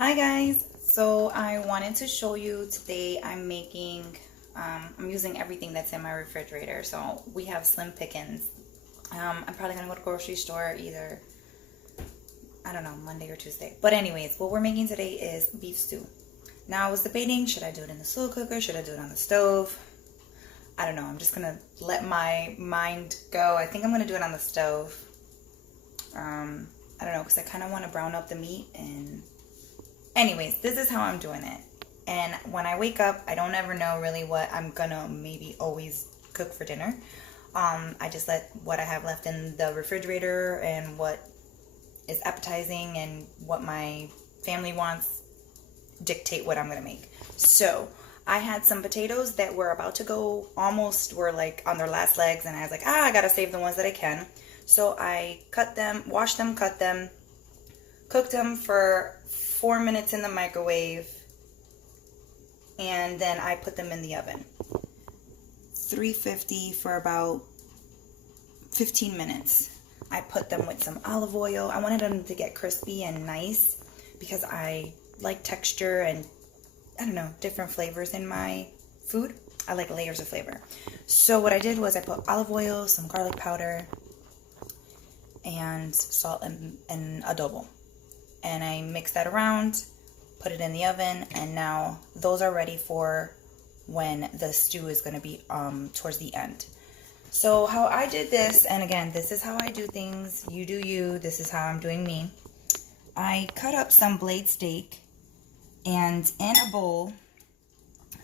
Hi guys, so I wanted to show you today I'm making, I'm using everything that's in my refrigerator. So we have slim pickings. I'm probably gonna go to the grocery store either, I don't know, Monday or Tuesday. But anyways, what we're making today is beef stew. Now I was debating, should I do it in the slow cooker? Should I do it on the stove? I don't know, I'm just gonna let my mind go. I think I'm gonna do it on the stove. I don't know, because I kind of want to brown up the meat. And anyways, this is how I'm doing it. And when I wake up, I don't ever know really what I'm gonna maybe always cook for dinner. I just let what I have left in the refrigerator and what is appetizing and what my family wants dictate what I'm gonna make. So I had some potatoes that were about to go, almost were like on their last legs, and I was like, I gotta save the ones that I can. So I cut them, washed them, cut them, cooked them for 4 minutes in the microwave, and then I put them in the oven. 350 for about 15 minutes. I put them with some olive oil. I wanted them to get crispy and nice because I like texture and, I don't know, different flavors in my food. I like layers of flavor. So what I did was I put olive oil, some garlic powder, and salt and adobo. And I mix that around, put it in the oven, and now those are ready for when the stew is going to be towards the end. So how I did this, and again, this is how I do things. You do you. This is how I'm doing me. I cut up some blade steak, and in a bowl,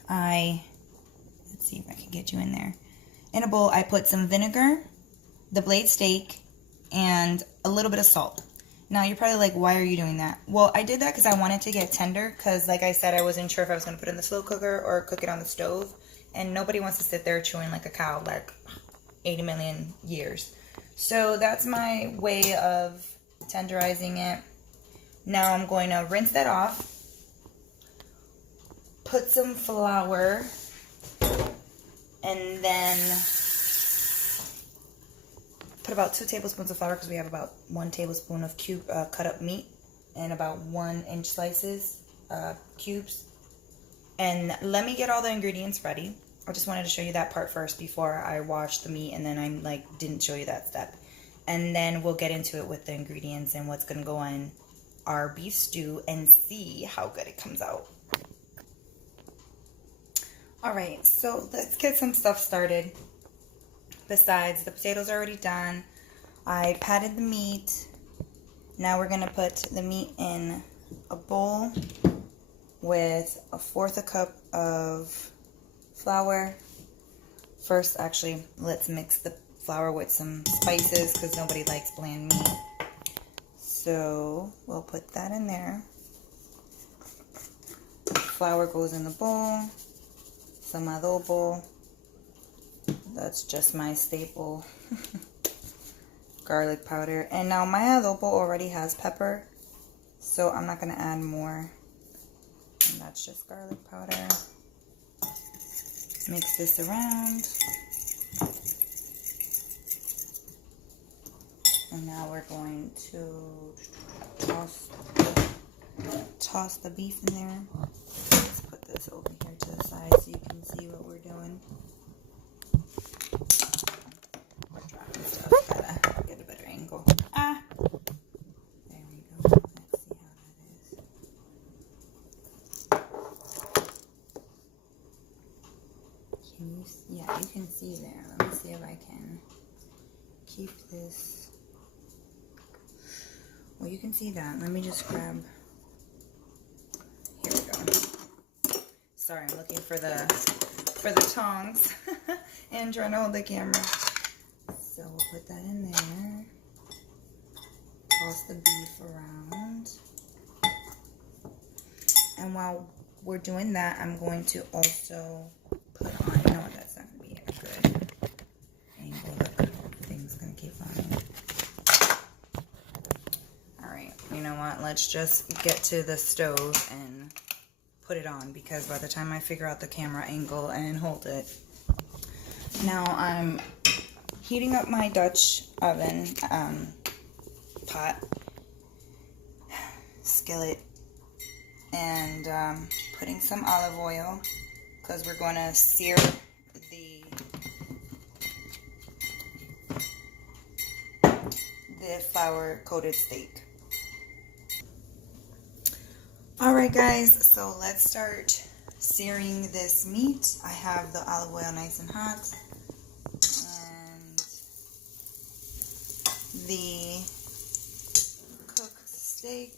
let's see if I can get you in there. In a bowl, I put some vinegar, the blade steak, and a little bit of salt. Now you're probably like, why are you doing that? Well, I did that because I wanted to get tender, because like I said, I wasn't sure if I was going to put it in the slow cooker or cook it on the stove, and nobody wants to sit there chewing like a cow like 80 million years. So that's my way of tenderizing it. Now I'm going to rinse that off, put some flour, and then put about 2 tablespoons of flour, because we have about 1 tablespoon of cut up meat and about 1-inch slices, cubes. And let me get all the ingredients ready. I just wanted to show you that part first before I wash the meat, and then I didn't show you that step. And then we'll get into it with the ingredients and what's going to go on our beef stew and see how good it comes out. Alright, so let's get some stuff started. Besides, the potatoes are already done. I patted the meat. Now we're going to put the meat in a bowl with 1/4 cup of flour. First, actually, let's mix the flour with some spices because nobody likes bland meat. So we'll put that in there. Flour goes in the bowl. Some adobo. That's just my staple. Garlic powder. And now my adobo already has pepper, so I'm not going to add more. And that's just garlic powder. Mix this around. And now we're going to toss the beef in there. Let's put this over here to the side so you can see what we're doing. We're dropping stuff. Gotta get a better angle. There we go. Let's see how that is. Can you see? Yeah, you can see there. Let me see if I can keep this. Well, you can see that. Let me just grab. Here we go. Sorry, I'm looking for the tongs and trying to hold the camera. So we'll put that in there. Toss the beef around. And while we're doing that, I'm going to also put on. No, that's not going to be a good angle. Look, the thing's going to keep flying. Alright, you know what? Let's just get to the stove and put it on, because by the time I figure out the camera angle and hold it. Now I'm heating up my Dutch oven pot, skillet, and putting some olive oil because we're going to sear the flour coated steak. Alright guys, so let's start searing this meat. I have the olive oil nice and hot, and the cooked steak,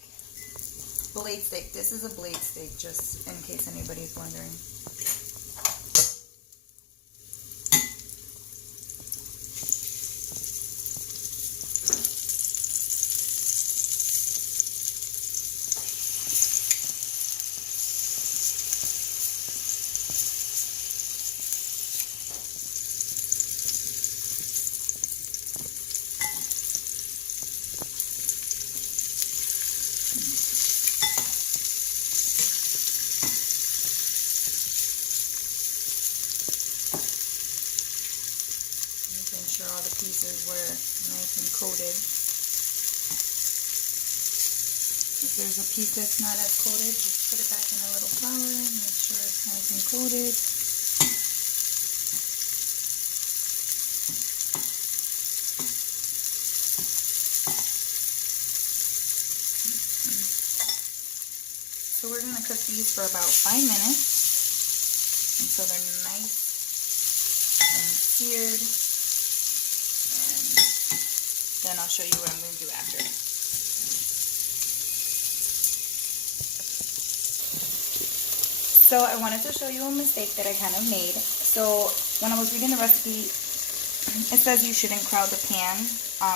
blade steak. This is a blade steak, just in case anybody's wondering. Making sure all the pieces were nice and coated. If there's a piece that's not as coated, just put it back in a little flour and make sure it's nice and coated. So we're going to cook these for about 5 minutes until they're nice and seared. Then I'll show you what I'm going to do after. So I wanted to show you a mistake that I kind of made. So when I was reading the recipe, it says you shouldn't crowd the pan.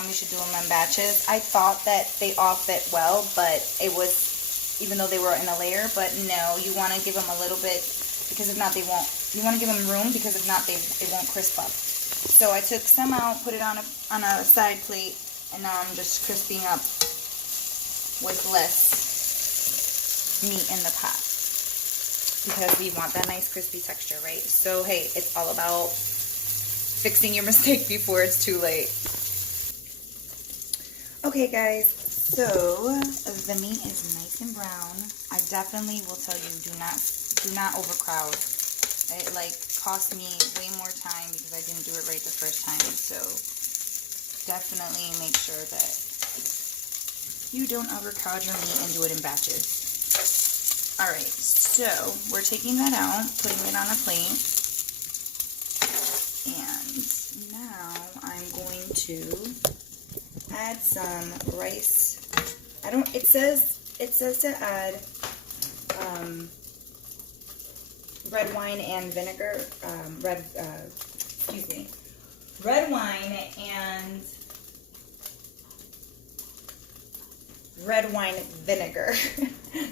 You should do them in batches. I thought that they all fit well, but it was, even though they were in a layer, but no, you want to give them a little bit, because if not they won't. You want to give them room, because if not they won't crisp up. So I took some out, put it on a side plate, and now I'm just crisping up with less meat in the pot, because we want that nice crispy texture, right? So hey, it's all about fixing your mistake before it's too late. Okay guys, so the meat is nice and brown. I definitely will tell you, do not overcrowd. It like cost me way more time because I didn't do it right the first time. So definitely make sure that you don't overcrowd your meat and do it in batches. Alright, so we're taking that out, putting it on a plate, and now I'm going to add some rice. It says to add red wine and vinegar, red wine and red wine vinegar.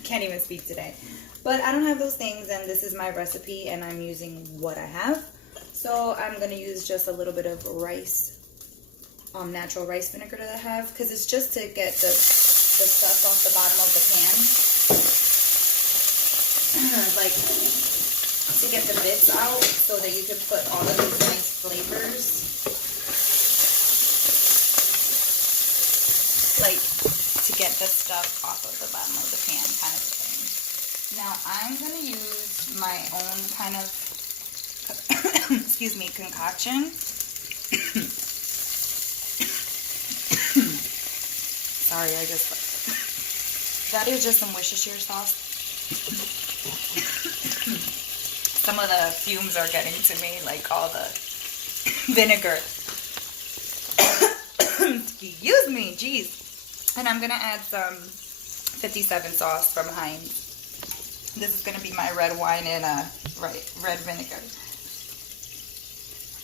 Can't even speak today. But I don't have those things, and this is my recipe, and I'm using what I have. So I'm going to use just a little bit of rice, natural rice vinegar that I have, because it's just to get the stuff off the bottom of the pan. Like, to get the bits out so that you can put all of these nice flavors. Like, to get the stuff off of the bottom of the pan, kind of thing. Now I'm going to use my own kind of, excuse me, concoction. Sorry, that is just some Worcestershire sauce. Some of the fumes are getting to me, like all the vinegar. Excuse me, jeez. And I'm going to add some 57 sauce from Heinz. This is going to be my red wine and red vinegar.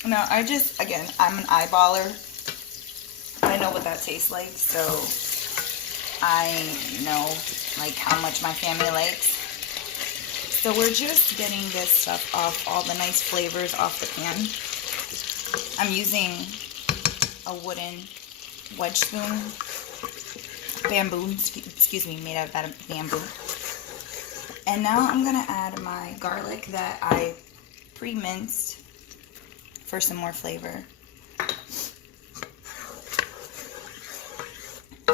Now, again, I'm an eyeballer. I know what that tastes like, so I know, like, how much my family likes. So we're just getting this stuff off, all the nice flavors off the pan. I'm using a wooden wedge spoon. Bamboo, excuse me, made out of bamboo. And now I'm going to add my garlic that I pre-minced for some more flavor.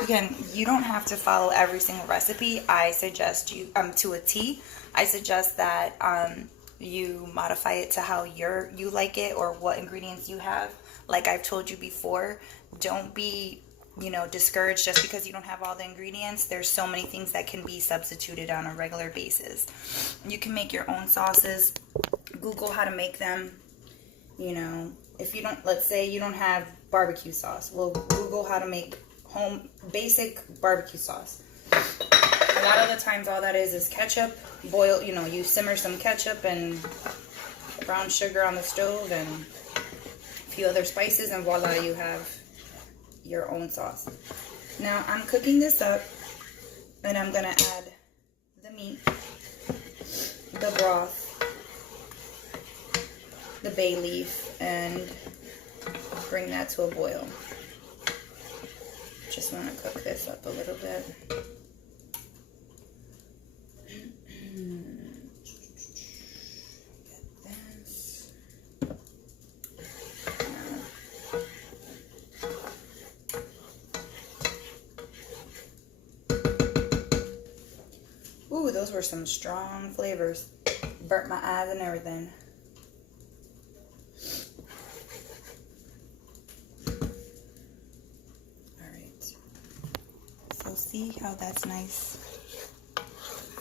again, you don't have to follow every single recipe. I suggest you, to a T. I suggest that you modify it to how you like it or what ingredients you have. Like I've told you before, don't be, discouraged just because you don't have all the ingredients. There's so many things that can be substituted on a regular basis. You can make your own sauces. Google how to make them. If you don't, let's say you don't have barbecue sauce, well, Google how to make home basic barbecue sauce. A lot of the times all that is ketchup, boil, you simmer some ketchup and brown sugar on the stove and a few other spices, and voila, you have your own sauce. Now I'm cooking this up and I'm gonna add the meat, the broth, the bay leaf, and bring that to a boil. Just want to cook this up a little bit. Get this. Ooh, those were some strong flavors. Burnt my eyes and everything. See how that's nice,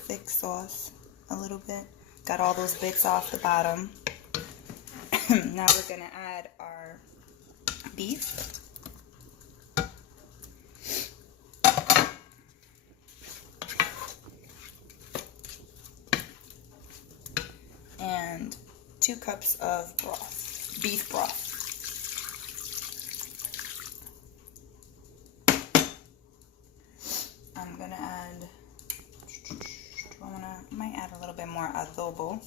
thick sauce, a little bit. Got all those bits off the bottom. Now we're gonna add our beef. And 2 cups of broth, beef broth. I'm gonna add, might add a little bit more adobo.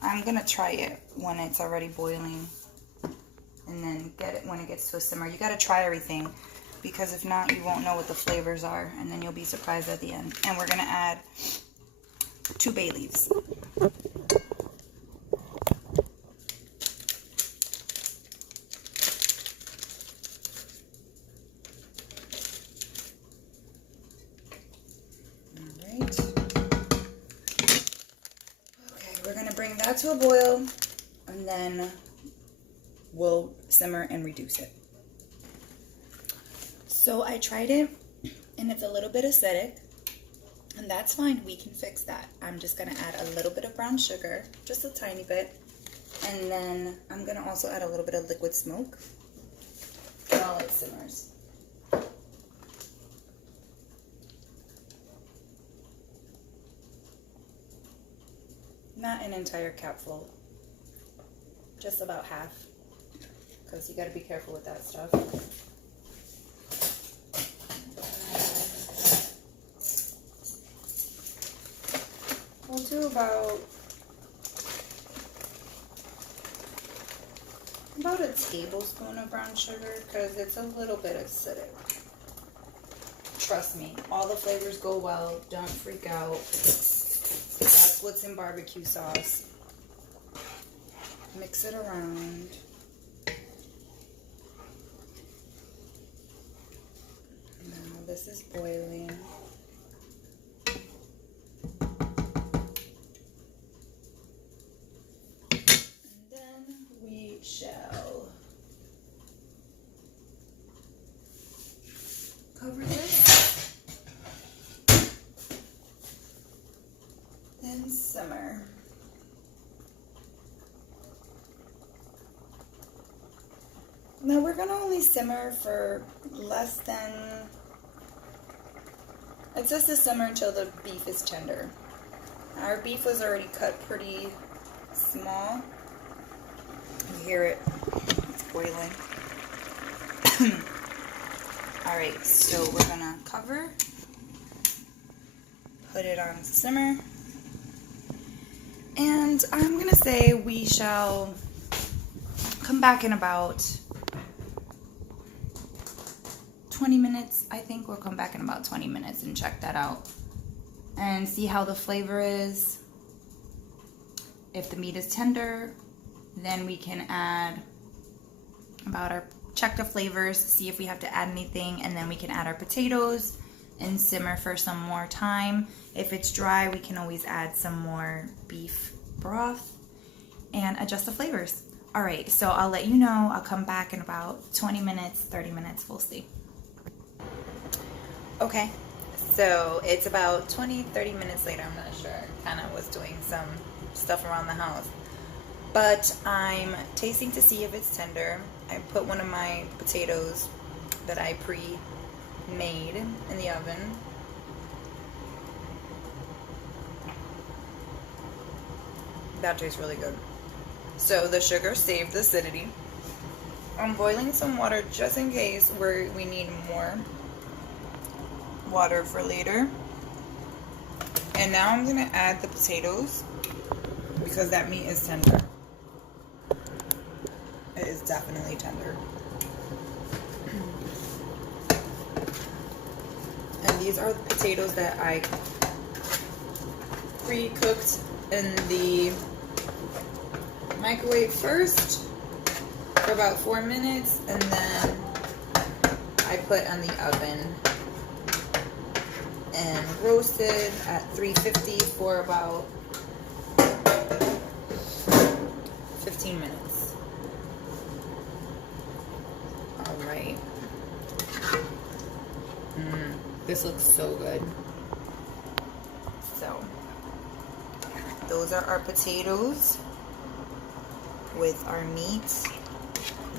I'm gonna try it when it's already boiling and then get it when it gets to a simmer. You gotta try everything because if not, you won't know what the flavors are and then you'll be surprised at the end. And we're gonna add 2 bay leaves. Bring that to a boil and then we'll simmer and reduce it. So I tried it and it's a little bit acidic, and that's fine, we can fix that. I'm just gonna add a little bit of brown sugar, just a tiny bit, and then I'm gonna also add a little bit of liquid smoke while it simmers. Not an entire capful, just about half, because you got to be careful with that stuff. We'll do about a tablespoon of brown sugar because it's a little bit acidic. Trust me, all the flavors go well, don't freak out. That's what's in barbecue sauce. Mix it around. Now this is boiling. And then we shall cover this. And simmer. Now we're gonna only simmer for less than, it says to simmer until the beef is tender. Our beef was already cut pretty small. You hear it, it's boiling. Alright, so we're gonna cover, put it on simmer. And I'm going to say we shall come back in about 20 minutes. I think we'll come back in about 20 minutes and check that out and see how the flavor is. If the meat is tender, then we can add about our check the flavors, see if we have to add anything, and then we can add our potatoes and simmer for some more time. If it's dry, we can always add some more beef broth and adjust the flavors. All right, so I'll let you know. I'll come back in about 20 minutes, 30 minutes, we'll see. Okay, so it's about 20-30 minutes later, I'm not sure. Kind of was doing some stuff around the house. But I'm tasting to see if it's tender. I put one of my potatoes that I pre-made in the oven. That tastes really good. So the sugar saved the acidity. I'm boiling some water just in case we need more water for later. And now I'm gonna add the potatoes because that meat is tender. It is definitely tender. And these are the potatoes that I pre-cooked in the microwave first for about 4 minutes, and then I put on the oven and roasted at 350 for about 15 minutes. All right. This looks so good. So those are our potatoes with our meat,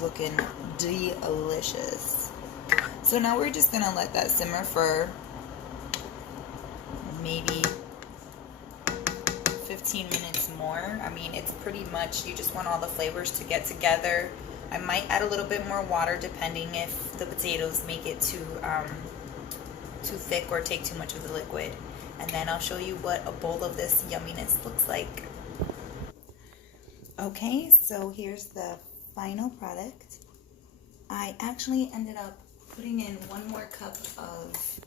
looking delicious. So now we're just gonna let that simmer for maybe 15 minutes more. I mean, it's pretty much, you just want all the flavors to get together. I might add a little bit more water depending if the potatoes make it too thick or take too much of the liquid. And then I'll show you what a bowl of this yumminess looks like. Okay, so here's the final product. I actually ended up putting in 1 more cup of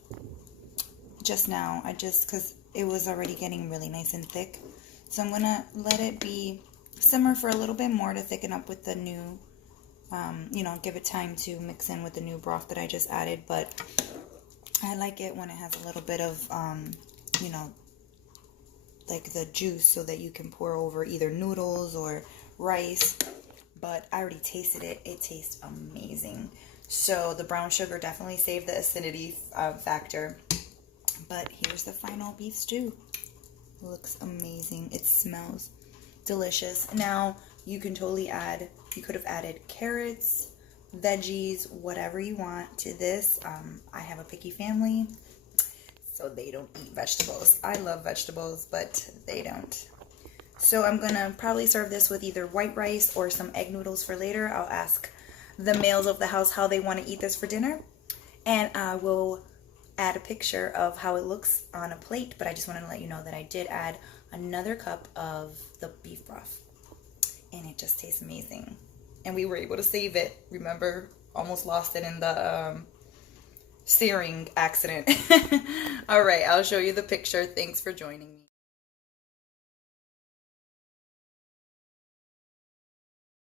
just now. Because it was already getting really nice and thick. So I'm gonna let it simmer for a little bit more to thicken up with the new, give it time to mix in with the new broth that I just added. But I like it when it has a little bit of, like the juice, so that you can pour over either noodles or rice. But I already tasted it. It tastes amazing. So the brown sugar definitely saved the acidity factor. But here's the final beef stew. It looks amazing. It smells delicious. Now you can totally you could have added carrots, veggies, whatever you want to this. I have a picky family, so they don't eat vegetables. I love vegetables, but they don't. So I'm gonna probably serve this with either white rice or some egg noodles for later. I'll ask the males of the house how they want to eat this for dinner, and I will add a picture of how it looks on a plate. But I just wanted to let you know that I did add another cup of the beef broth, and it just tastes amazing. And we were able to save it. Remember, almost lost it in the searing accident. All right, I'll show you the picture. Thanks for joining me.